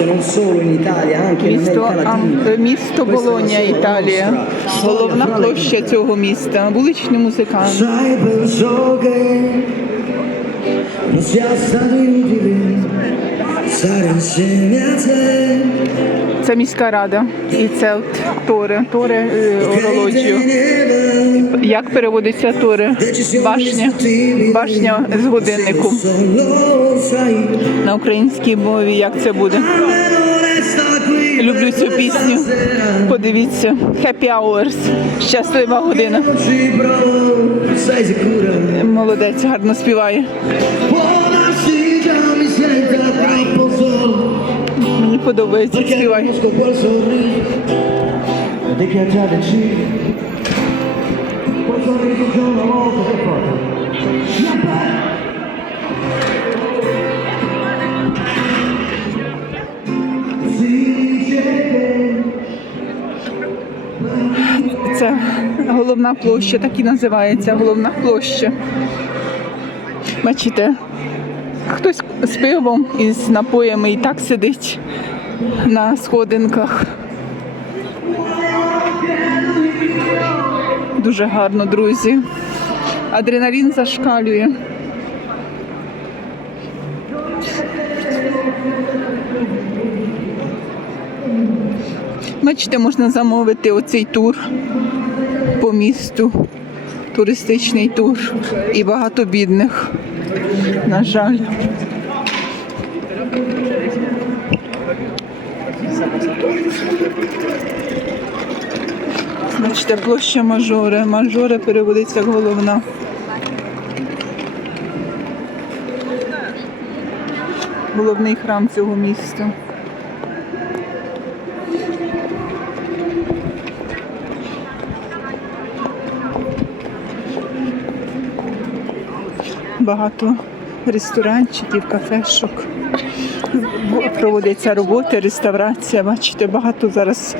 non solo in Italia, anche in Місто, America Latina. е, місто Болоня, Італія. Головна площа цього міста. Вуличний музикант. Sai, penso che non sia stato inutile Це міська рада. І це от Торе, Торе е. Як переводиться Торе? Башня. Башня з sai, На українській мові як це буде? Люблю цю пісню. Подивіться. Happy Hours. Щаслива година. Молодець, гарно співає. Dice che Це головна площа, так і називається головна площа. Бачите, хтось з пивом і з напоями і так сидить на сходинках. Дуже гарно, друзі. Адреналін зашкалює. Бачите, можна замовити оцей тур по місту, туристичний тур і багато бідних, на жаль. Бачите, площа Мажоре. Мажоре переводиться як головна. Головний храм цього міста. багато ресторанчиків, кафешок. Проводяться роботи, реставрація. Бачите, багато зараз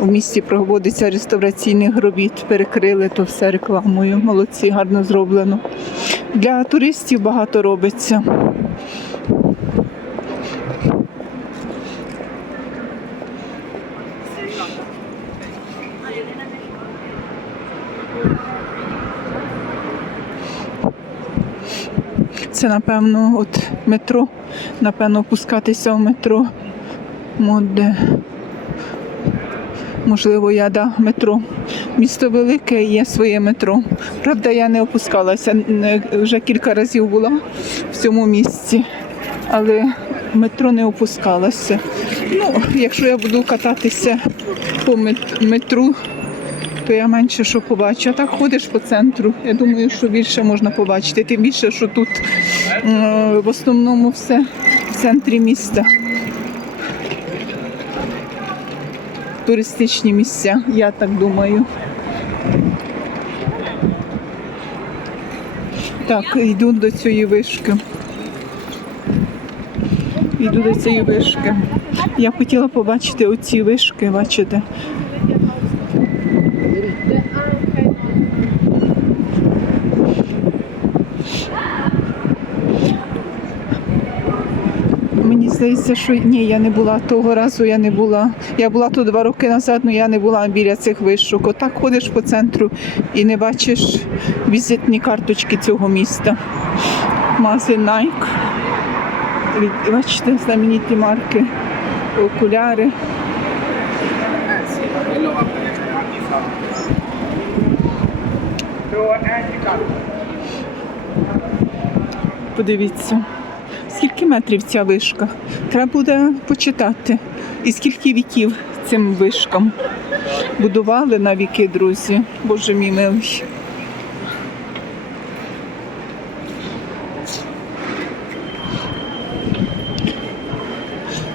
у місті проводиться реставраційних робіт. Перекрили то все рекламою. Молодці, гарно зроблено. Для туристів багато робиться. Це, напевно, от метро. Напевно, опускатися в метро. Моде. Можливо, я да, метро. Місто велике, є своє метро. Правда, я не опускалася. Вже кілька разів була в цьому місці, але метро не опускалася. Ну, якщо я буду кататися по метру, то я менше що побачу. А так ходиш по центру. Я думаю, що більше можна побачити. Тим більше, що тут в основному все в центрі міста. Туристичні місця, я так думаю. Так, йду до цієї вишки. Йду до цієї вишки. Я хотіла побачити оці вишки, бачите. Мені здається, що ні, я не була того разу, я не була. Я була тут два роки назад, але я не була біля цих вишок. Отак ходиш по центру і не бачиш візитні карточки цього міста. Магазин Nike. Бачите, знамениті марки, окуляри. Подивіться. Метрів ця вишка? Треба буде почитати. І скільки віків цим вишкам будували на віки, друзі. Боже мій милий.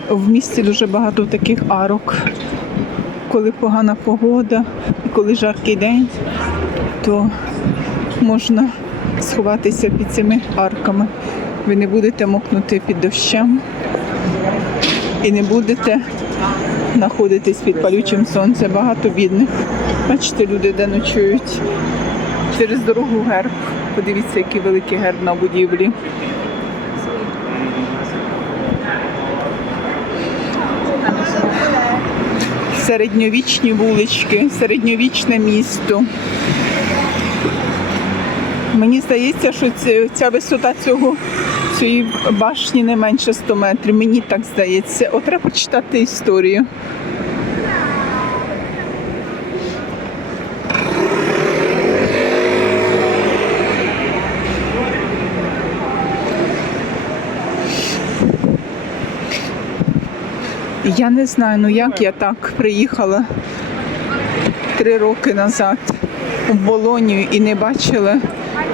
В місті дуже багато таких арок. Коли погана погода, і коли жаркий день, то можна сховатися під цими арками. Ви не будете мокнути під дощем і не будете знаходитись під палючим сонцем. Багато бідних. Бачите, люди де ночують. Через дорогу герб. Подивіться, який великий герб на будівлі. Середньовічні вулички, середньовічне місто. Мені здається, що ця висота цього цієї башні не менше 100 метрів. Мені так здається. От треба почитати історію. Я не знаю, ну як я так приїхала три роки назад в Болонію і не бачила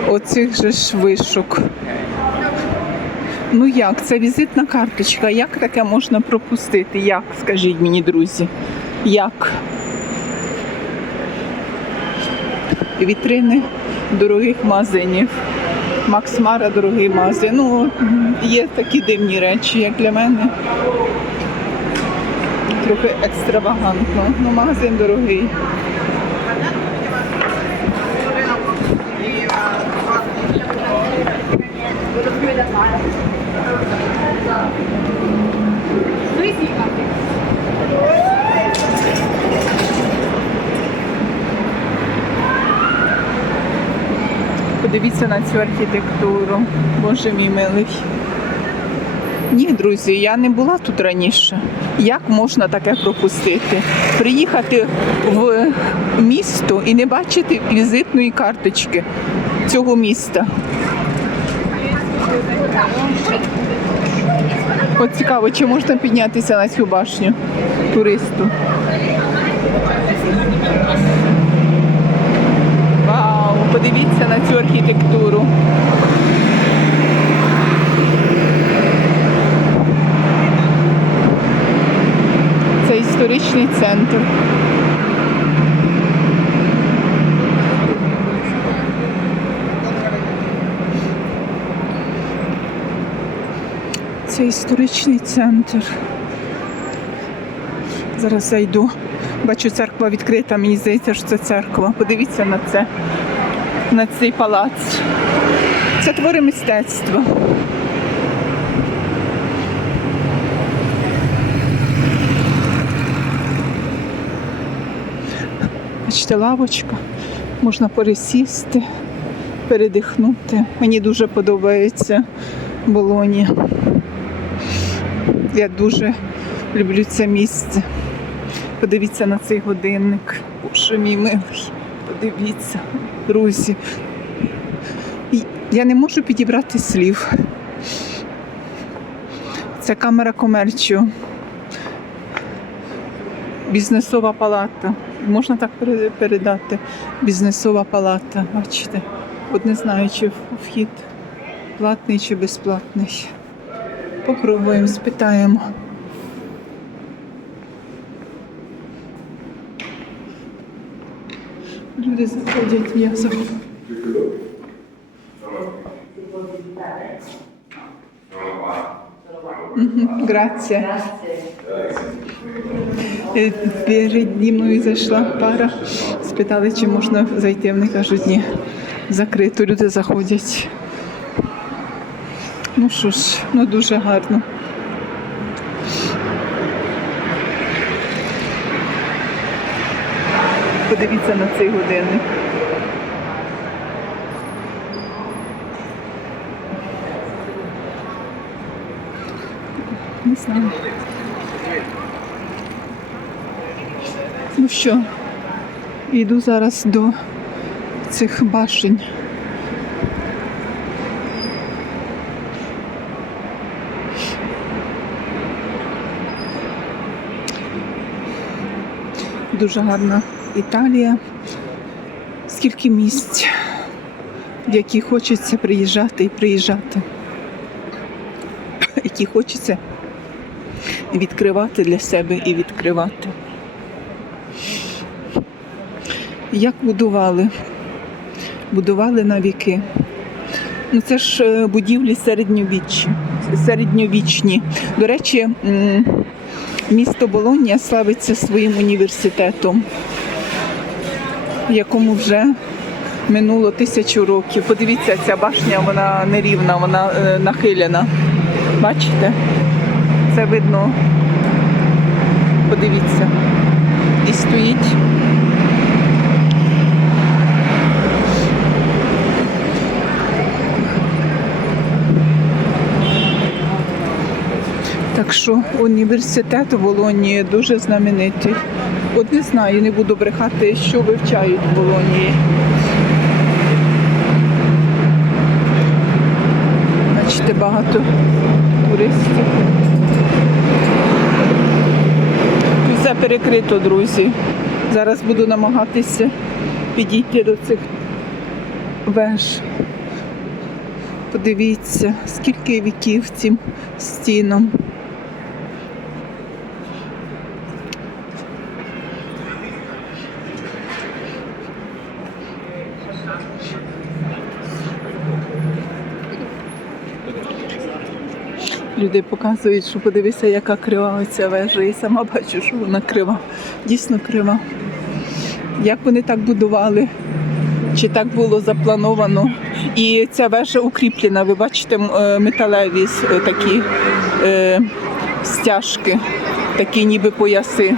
оцих же ж вишок. Ну як, це візитна карточка. Як таке можна пропустити? Як, скажіть мені, друзі? Як? Вітрини дорогих магазинів. Макс Мара дорогий магазин. Ну, є такі дивні речі, як для мене. Трохи екстравагантно. Ну, магазин дорогий. Подивіться на цю архітектуру. Боже мій милий. Ні, друзі, я не була тут раніше. Як можна таке пропустити? Приїхати в місто і не бачити візитної карточки цього міста. От цікаво, чи можна піднятися на цю башню туристу? Подивіться на цю архітектуру. Це історичний центр. Це історичний центр. Зараз зайду. Бачу, церква відкрита. Мені здається, що це церква. Подивіться на це, на цей палац. Це твори мистецтва. Бачите, лавочка, можна пересісти, передихнути. Мені дуже подобається Болоні. Я дуже люблю це місце. Подивіться на цей годинник. Боже мій милий. Подивіться, друзі. Я не можу підібрати слів. Це камера комерчу. Бізнесова палата. Можна так передати. Бізнесова палата. Бачите? От не знаю, чи вхід платний чи безплатний. Попробуємо, спитаємо. Люди заходять. Мгм, Грація. Е, Переді зайшла пара, спитали, чи можна зайти. Вони кажуть, ні, закрито, люди заходять. Ну що ж, ну дуже гарно. Подивіться на цей годинник. Не знаю. Ну що, йду зараз до цих башень. Дуже гарна Італія. Скільки місць, в які хочеться приїжджати і приїжджати, які хочеться відкривати для себе і відкривати. Як будували? Будували на віки. Ну, це ж е, будівлі середньовіччя, середньовічні. До речі, місто Болонія славиться своїм університетом, якому вже минуло тисячу років. Подивіться, ця башня вона нерівна, вона е, нахилена. Бачите? Це видно. Подивіться. і стоїть. Так що університет у Болонії дуже знаменитий. От не знаю, не буду брехати, що вивчають в Болонії. Бачите, багато туристів. Все перекрито, друзі. Зараз буду намагатися підійти до цих веж. Подивіться, скільки віків цим стінам. Люди показують, що подивися, яка крива оця вежа. І сама бачу, що вона крива. Дійсно крива. Як вони так будували? Чи так було заплановано? І ця вежа укріплена. Ви бачите е, металеві е, такі е, стяжки, такі ніби пояси.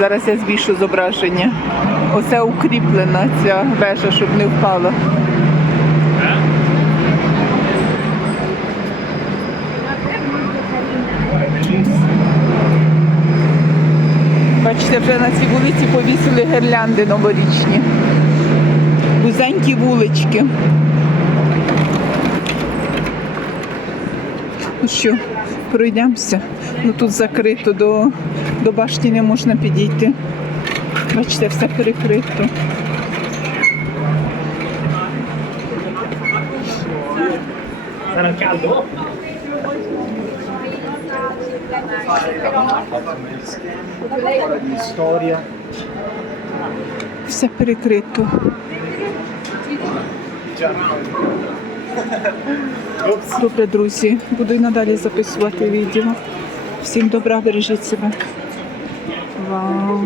Зараз я збільшу зображення. Оце укріплена ця вежа, щоб не впала. Бачите, вже на цій вулиці повісили гірлянди новорічні. Вузенькі вулички. Ну що, пройдемося. Ну тут закрито, до, до башні не можна підійти. Бачите, все перекрито. Все перекрито. Добре, друзі, буду і надалі записувати відео. Всім добра, бережіть себе. Вау.